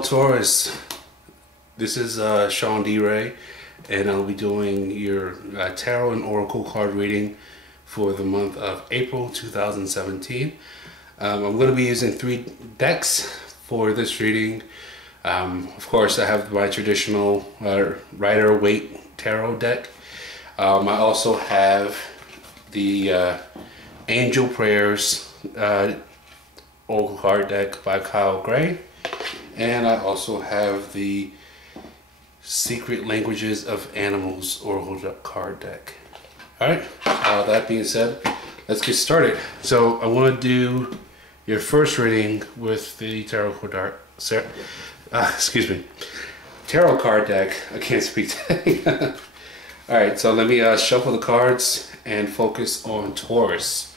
Hello Taurus, this is Sean D. Ray, and I'll be doing your tarot and oracle card reading for the month of April 2017. I'm going to be using 3 decks for this reading. Of course, I have my traditional Rider-Waite tarot deck. I also have the Angel Prayers oracle card deck by Kyle Gray. And I also have the Secret Languages of Animals oracle card deck. Alright, that being said, let's get started. So I want to do your first reading with the tarot card tarot card deck. I can't speak today. Alright, so let me shuffle the cards and focus on Taurus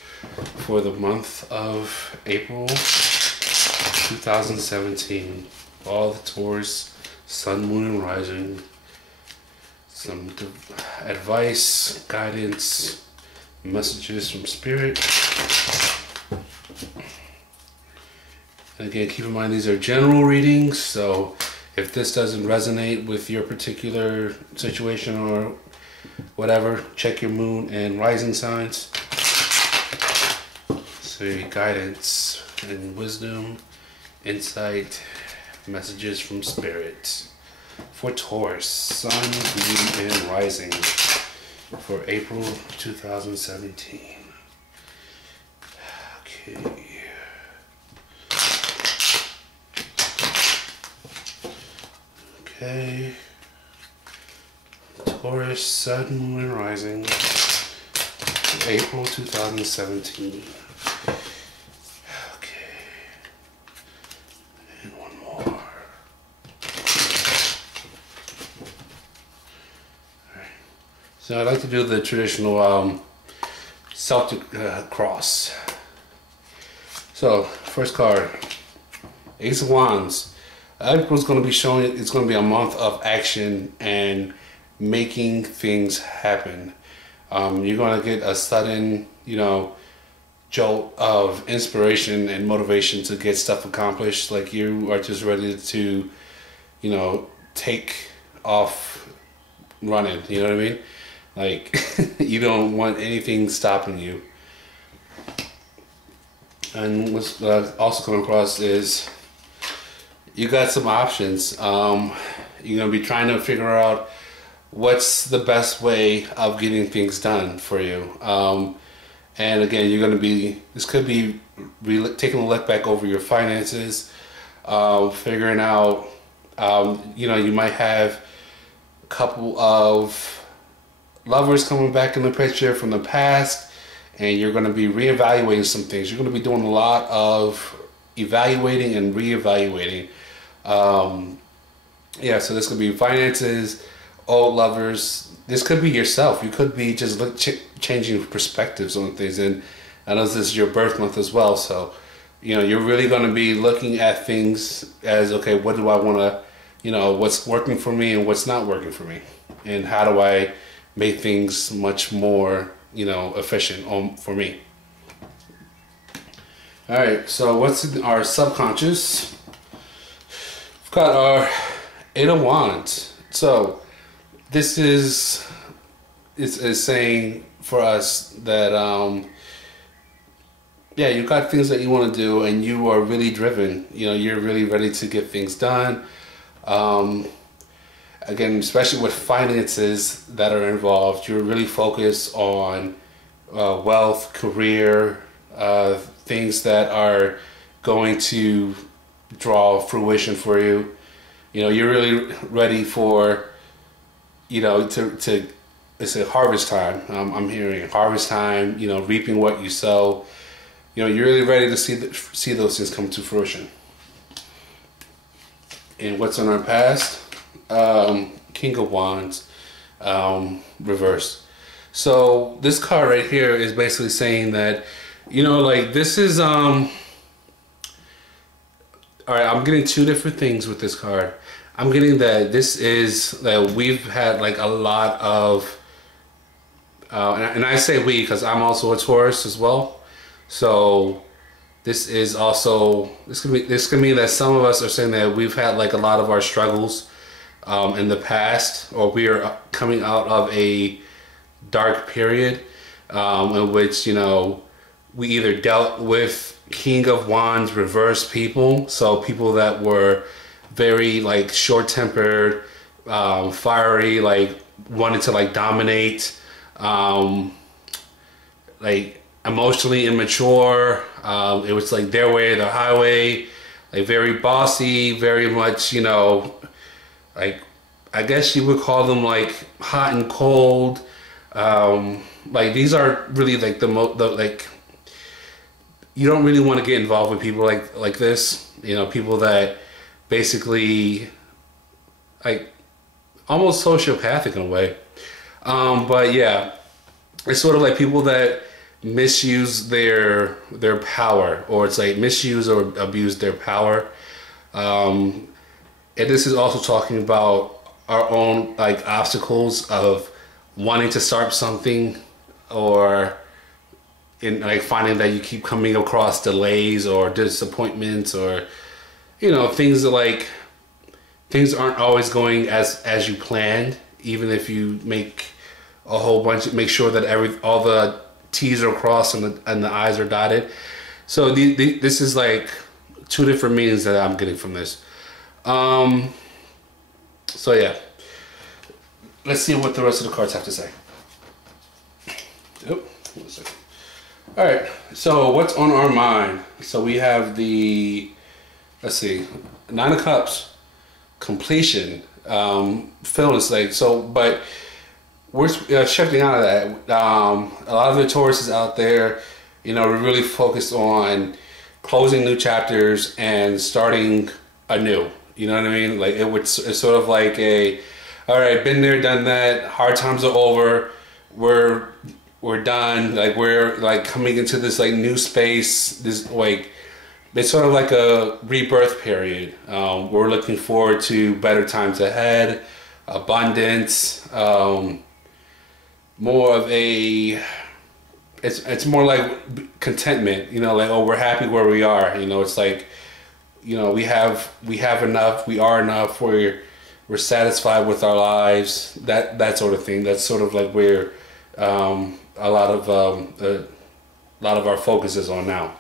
for the month of April 2017. All the Taurus, Sun, Moon, and Rising. Some advice, guidance, messages from Spirit. And again, keep in mind these are general readings, so if this doesn't resonate with your particular situation or whatever, check your Moon and Rising signs. So your guidance and wisdom, insight, messages from Spirit for Taurus, Sun, Moon, and Rising for April 2017. Okay. Okay. Taurus, Sun, Moon, and Rising for April 2017. So I like to do the traditional Celtic cross. So first card, Ace of Wands. April's going to be showing it's going to be a month of action and making things happen. You're going to get a sudden, jolt of inspiration and motivation to get stuff accomplished. Like you are just ready to, take off running. You know what I mean? Like, you don't want anything stopping you. And what's also coming across is you got some options. You're going to be trying to figure out what's the best way of getting things done for you. And again, you're going to be, this could be taking a look back over your finances, figuring out, you might have a couple of lovers coming back in the picture from the past, and you're going to be reevaluating some things. You're going to be doing a lot of evaluating and reevaluating. Yeah, so this could be finances, old lovers. This could be yourself. You could be just changing perspectives on things. And I know this is your birth month as well, so you're really going to be looking at things as, okay, what do I want to, what's working for me and what's not working for me, and how do I make things much more, efficient for me. All right, so what's in our subconscious? We've got our 8 of Wands. So this is saying for us that, yeah, you've got things that you want to do and you are really driven. You're really ready to get things done. Again, especially with finances that are involved, you're really focused on wealth, career, things that are going to draw fruition for you. You're really ready for, it's a harvest time. I'm hearing harvest time, reaping what you sow. You're really ready to see those things come to fruition. And what's in our past? King of Wands, reverse. So this card right here is basically saying that, this is, all right, I'm getting 2 different things with this card. I'm getting that this is that we've had like a lot of, and I say we because I'm also a Taurus as well. So This is also, this could mean that some of us are saying that we've had like a lot of our struggles in the past, or we are coming out of a dark period in which, you know, we either dealt with King of Wands reverse people, so people that were very like short-tempered, fiery, like wanted to like dominate, like emotionally immature. It was like their way or the highway, like very bossy, very much, you know, like I guess you would call them like hot and cold. Like these are really like the like, you don't really want to get involved with people like this, you know, people that basically like almost sociopathic in a way. But yeah, it's sort of like people that misuse their power, or it's like misuse or abuse their power. And this is also talking about our own like obstacles of wanting to start something, or in like finding that you keep coming across delays or disappointments, or you know, things that like things aren't always going as you planned, even if you make a whole bunch, make sure that all the T's are crossed and the I's are dotted. So this is like two different meanings that I'm getting from this. So yeah, let's see what the rest of the cards have to say. Yep. 1 second. All right, so what's on our mind? So we have the, let's see, 9 of Cups, completion, feelings like, so, but we're shifting out of that. A lot of the Tauruses out there, you know, we're really focused on closing new chapters and starting anew. You know what I mean? Like it's sort of like a, all right, been there, done that. Hard times are over. We're done. Like we're like coming into this like new space. This like, it's sort of like a rebirth period. We're looking forward to better times ahead, abundance, more of a, it's more like contentment, you know, like, oh, we're happy where we are. You know, it's like, you know, we have enough, we are enough, we're satisfied with our lives, that sort of thing. That's sort of like where a lot of our focus is on now.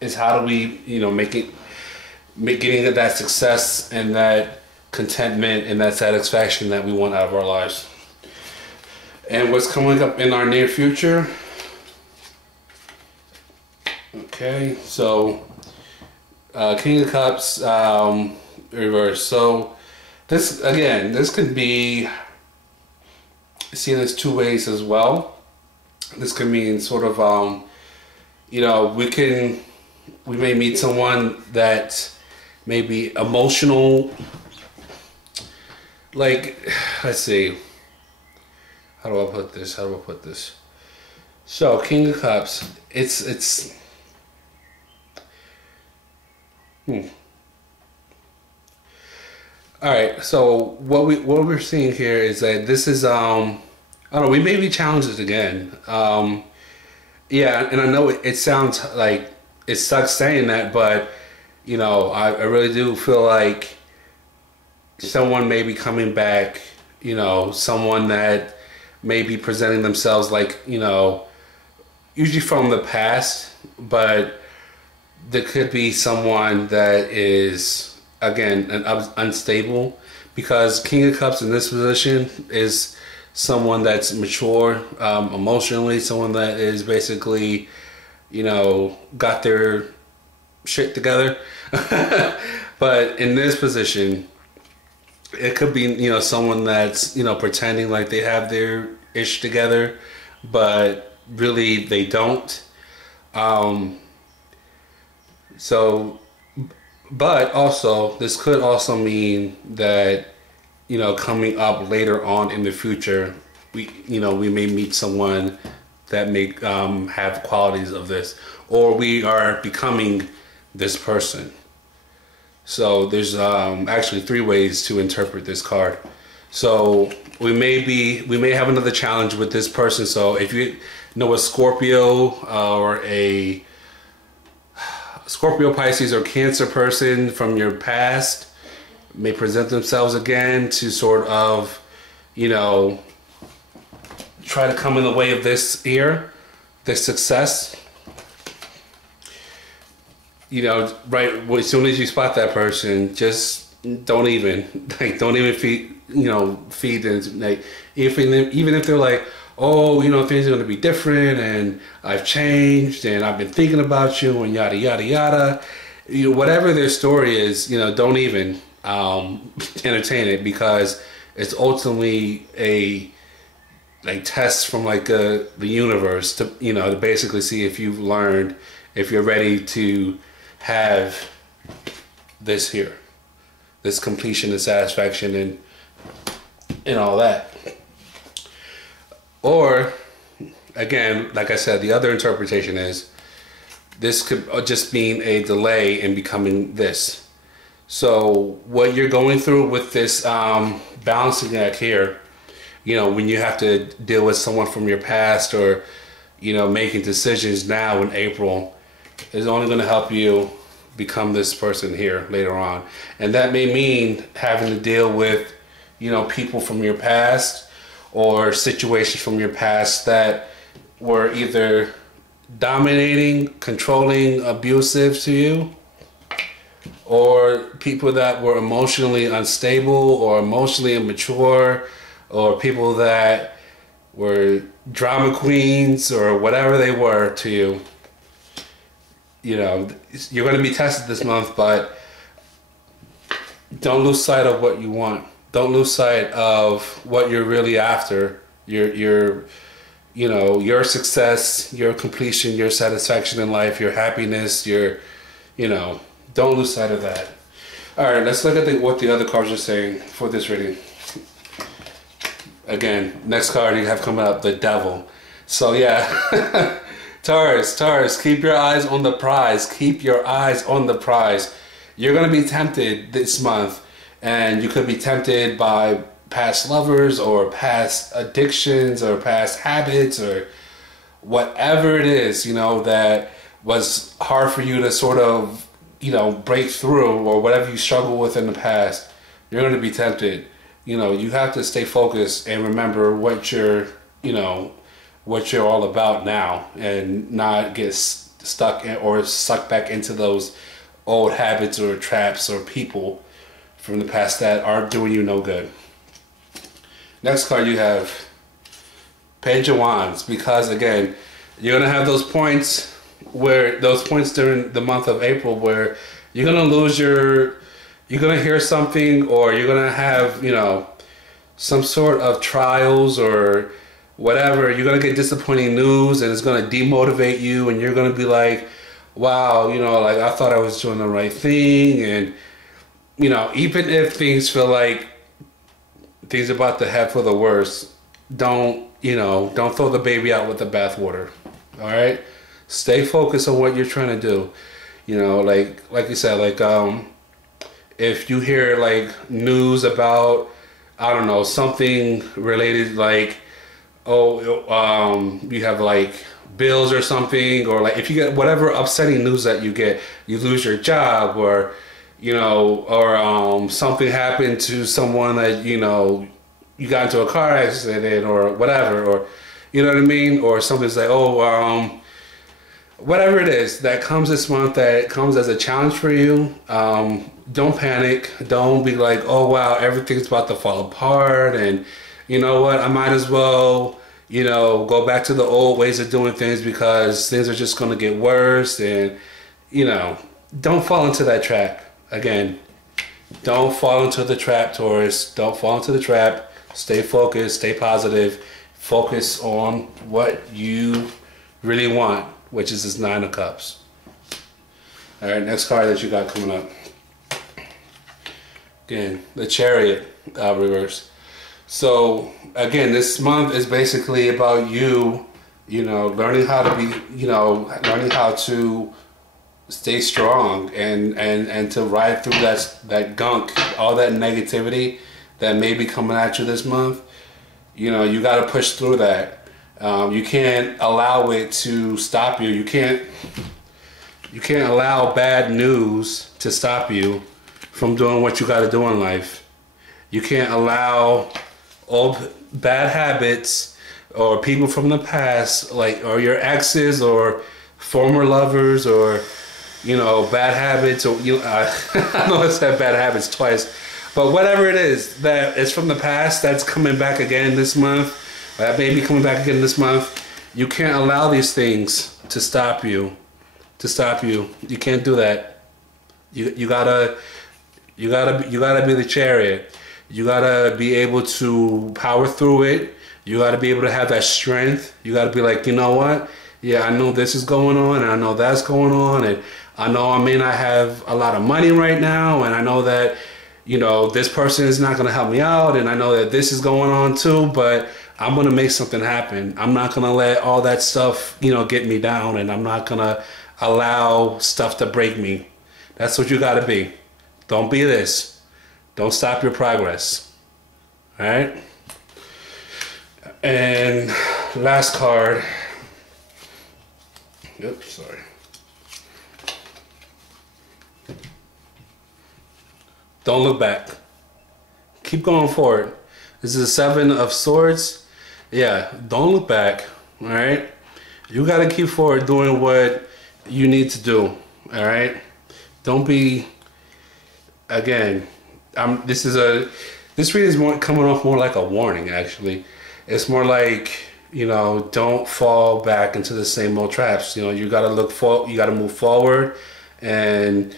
Is how do we, you know, getting that success and that contentment and that satisfaction that we want out of our lives. And what's coming up in our near future? Okay, so King of Cups, reverse. So this could be seen as two ways as well. This could mean sort of, you know, we may meet someone that may be emotional, like, let's see, how do I put this? So King of Cups, it's all right, so what we're seeing here is that this is I don't know, we may be challenged again. Yeah, and I know it sounds like it sucks saying that, but you know, I really do feel like someone may be coming back, you know, someone that may be presenting themselves like, you know, usually from the past, but there could be someone that is, again, unstable, because King of Cups in this position is someone that's mature emotionally, someone that is basically, you know, got their shit together. But in this position, it could be, you know, someone that's, you know, pretending like they have their ish together, but really they don't. So, but also this could also mean that, you know, coming up later on in the future, we may meet someone that may have qualities of this, or we are becoming this person. So there's actually 3 ways to interpret this card. So we may have another challenge with this person. So if you know a Scorpio or a Scorpio, Pisces, or Cancer person from your past may present themselves again to sort of, you know, try to come in the way of this year, this success. You know, right, well, as soon as you spot that person, just don't even feed, you know, feed them. Like, even if they're like, oh, you know, things are going to be different and I've changed and I've been thinking about you and yada, yada, yada. You know, whatever their story is, you know, don't even entertain it, because it's ultimately a test from the universe to, you know, to basically see if you've learned, if you're ready to have this here, this completion and satisfaction and all that. Or, again, like I said, the other interpretation is this could just mean a delay in becoming this. So what you're going through with this balancing act here, you know, when you have to deal with someone from your past, or, you know, making decisions now in April, is only going to help you become this person here later on. And that may mean having to deal with, you know, people from your past or situations from your past that were either dominating, controlling, abusive to you, or people that were emotionally unstable or emotionally immature, or people that were drama queens or whatever they were to you. You know, you're going to be tested this month, but don't lose sight of what you want. Don't lose sight of what you're really after. Your you know, your success, your completion, your satisfaction in life, your happiness, you know, don't lose sight of that. All right, let's look at what the other cards are saying for this reading. Again, next card you have coming up, the Devil. So yeah, Taurus, keep your eyes on the prize. Keep your eyes on the prize. You're going to be tempted this month, and you could be tempted by past lovers or past addictions or past habits or whatever it is, you know, that was hard for you to sort of, you know, break through, or whatever you struggled with in the past. You're going to be tempted. You know, you have to stay focused and remember what you're, you know, what you're all about now, and not get stuck in, or sucked back into those old habits or traps or people from the past that are doing you no good. Next card you have Page of Wands, because again, you're going to have those points during the month of April where you're going to lose you're going to hear something, or you're going to have, you know, some sort of trials or whatever. You're going to get disappointing news, and it's going to demotivate you, and you're going to be like, wow, you know, like, I thought I was doing the right thing. And, you know, even if things feel like things are about to head for the worst, don't throw the baby out with the bathwater. All right, stay focused on what you're trying to do. You know, like you said, like, if you hear like news about, I don't know, something related, like, oh, you have like bills or something, or like if you get whatever upsetting news that you get, you lose your job, or, you know, or something happened to someone that, you know, you got into a car accident or whatever, or, you know what I mean? Or something's like, oh, whatever it is that comes this month, that comes as a challenge for you, don't panic. Don't be like, oh wow, everything's about to fall apart, and you know what, I might as well, you know, go back to the old ways of doing things because things are just going to get worse. And, you know, don't fall into that trap. Again, don't fall into the trap, Taurus. Don't fall into the trap. Stay focused, stay positive. Focus on what you really want, which is this Nine of Cups. All right, next card that you got coming up. Again, the Chariot reverse. So again, this month is basically about you, you know, learning how to be, you know, learning how to stay strong and to ride through that gunk, all that negativity that may be coming at you this month. You know, you got to push through that. You can't allow it to stop you. You can't, You can't allow bad news to stop you from doing what you got to do in life. You can't allow old bad habits or people from the past, like, or your exes or former lovers, or, you know, bad habits, or I know I said bad habits twice, but whatever it is that is from the past that's coming back again this month, that may be coming back again this month. You can't allow these things to stop you. You can't do that. You gotta be the chariot. You gotta be able to power through it. You gotta be able to have that strength. You gotta be like, you know what? Yeah, I know this is going on, and I know that's going on, and I know I may not have a lot of money right now, and I know that, you know, this person is not gonna help me out, and I know that this is going on too, but I'm gonna make something happen. I'm not gonna let all that stuff, you know, get me down, and I'm not gonna allow stuff to break me. That's what you gotta be. Don't be this. Don't stop your progress. All right? And last card. Oops, sorry. Don't look back. Keep going forward. This is a 7 of Swords. Yeah, don't look back. All right? You got to keep forward doing what you need to do. All right? Don't be, again, this reading is more coming off more like a warning, actually. It's more like, you know, don't fall back into the same old traps. You know, you got to you got to move forward and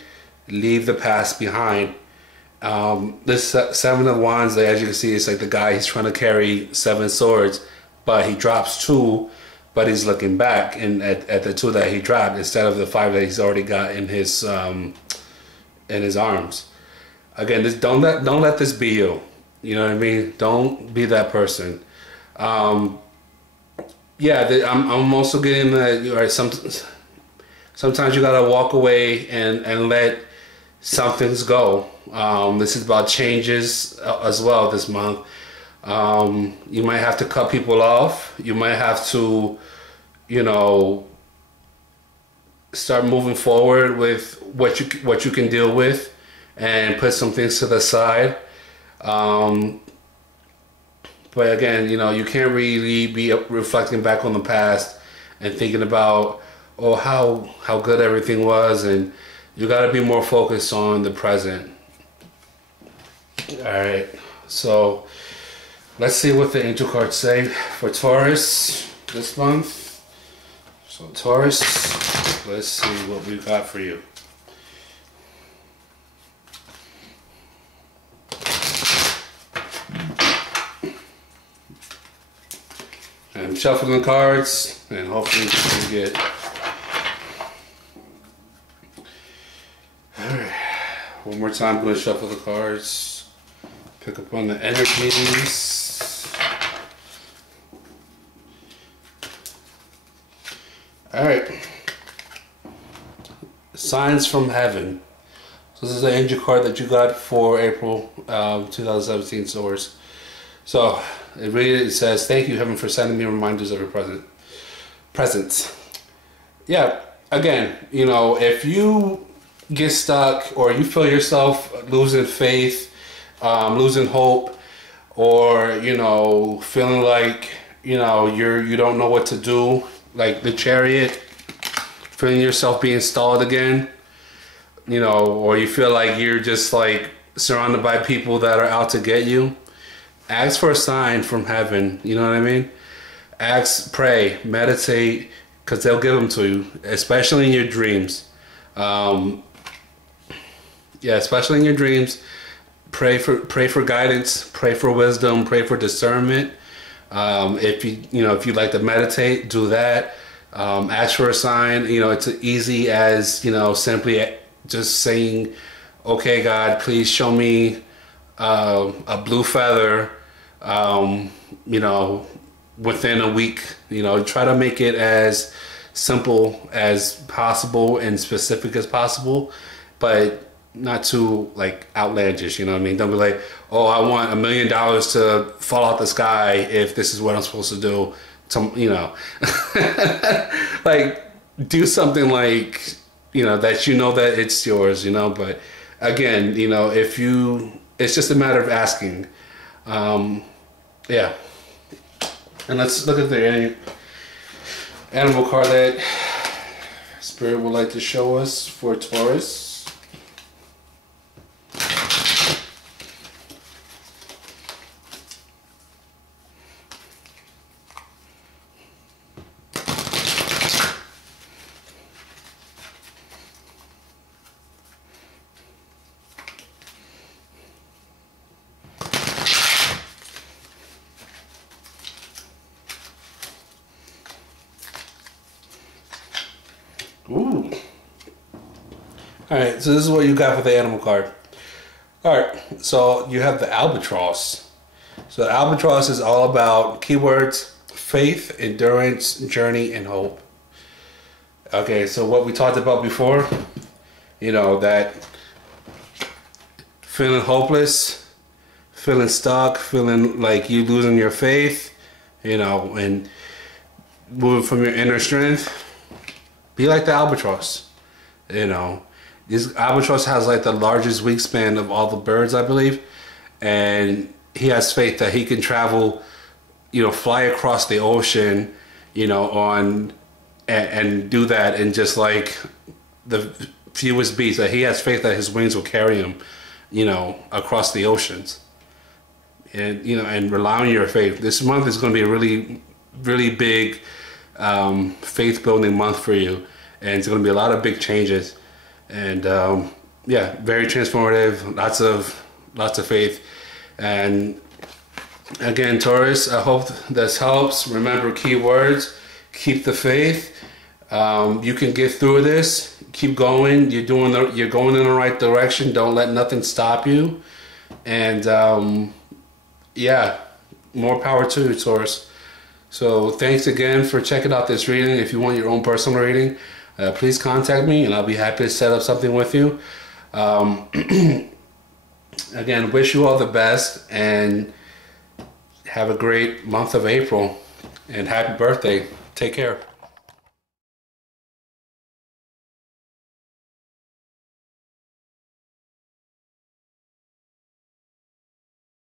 leave the past behind. This 7 of Wands, as you can see, it's like the guy, he's trying to carry 7 swords, but he drops 2, but he's looking back and at the 2 that he dropped instead of the 5 that he's already got in his arms. Again, don't let this be you. You know what I mean? Don't be that person. Yeah, I'm also getting that. All right, sometimes you gotta walk away and let some things go. This is about changes as well this month. You might have to cut people off. You might have to, you know, start moving forward with what you can deal with, and put some things to the side. But again, you know, you can't really be reflecting back on the past and thinking about, oh, how good everything was, and you got to be more focused on the present. All right, so let's see what the angel cards say for Taurus this month. So Taurus, let's see what we got for you. I'm shuffling the cards, and hopefully we can get. Alright, one more time, I'm going to shuffle the cards, pick up on the energies. Alright, signs from heaven. So this is the angel card that you got for April 2017 Taurus. So it says, thank you, heaven, for sending me reminders of your presence. Yeah, again, you know, if you get stuck or you feel yourself losing faith, losing hope, or, you know, feeling like, you know, you don't know what to do, like the Chariot, feeling yourself being stalled again, you know, or you feel like you're just like surrounded by people that are out to get you, ask for a sign from heaven. You know what I mean? Ask, pray, meditate, because they'll give them to you, especially in your dreams. Yeah, especially in your dreams. Pray for guidance, pray for wisdom, pray for discernment. If you like to meditate, do that. Ask for a sign. You know, it's easy as, you know, simply just saying, okay, God, please show me a blue feather, you know, within a week. You know, try to make it as simple as possible and specific as possible, but not too like outlandish. You know what I mean? Don't be like, oh, I want $1 million to fall out the sky if this is what I'm supposed to do. You know, like do something like that that it's yours, but again, it's just a matter of asking. Yeah. And let's look at the animal card that Spirit would like to show us for Taurus. Ooh. Alright, so this is what you got for the animal card. Alright, so you have the albatross. So the albatross is all about keywords: faith, endurance, journey, and hope. Okay, so what we talked about before, that feeling hopeless, feeling stuck, feeling like you losing your faith, and moving from your inner strength. Be like the albatross. This albatross has like the largest wingspan of all the birds, I believe, and he has faith that he can travel, fly across the ocean, and do that in just like the fewest beats. That he has faith that his wings will carry him, across the oceans, and rely on your faith. This month is going to be a really, really big faith building month for you, and it's going to be a lot of big changes, and yeah, very transformative. Lots of faith. And again, Taurus, I hope this helps. Remember keywords: keep the faith. You can get through this. Keep going. You're going in the right direction. Don't let nothing stop you. And yeah, more power to you, Taurus. So thanks again for checking out this reading. If you want your own personal reading, please contact me and I'll be happy to set up something with you. Again, wish you all the best and have a great month of April, and happy birthday. Take care.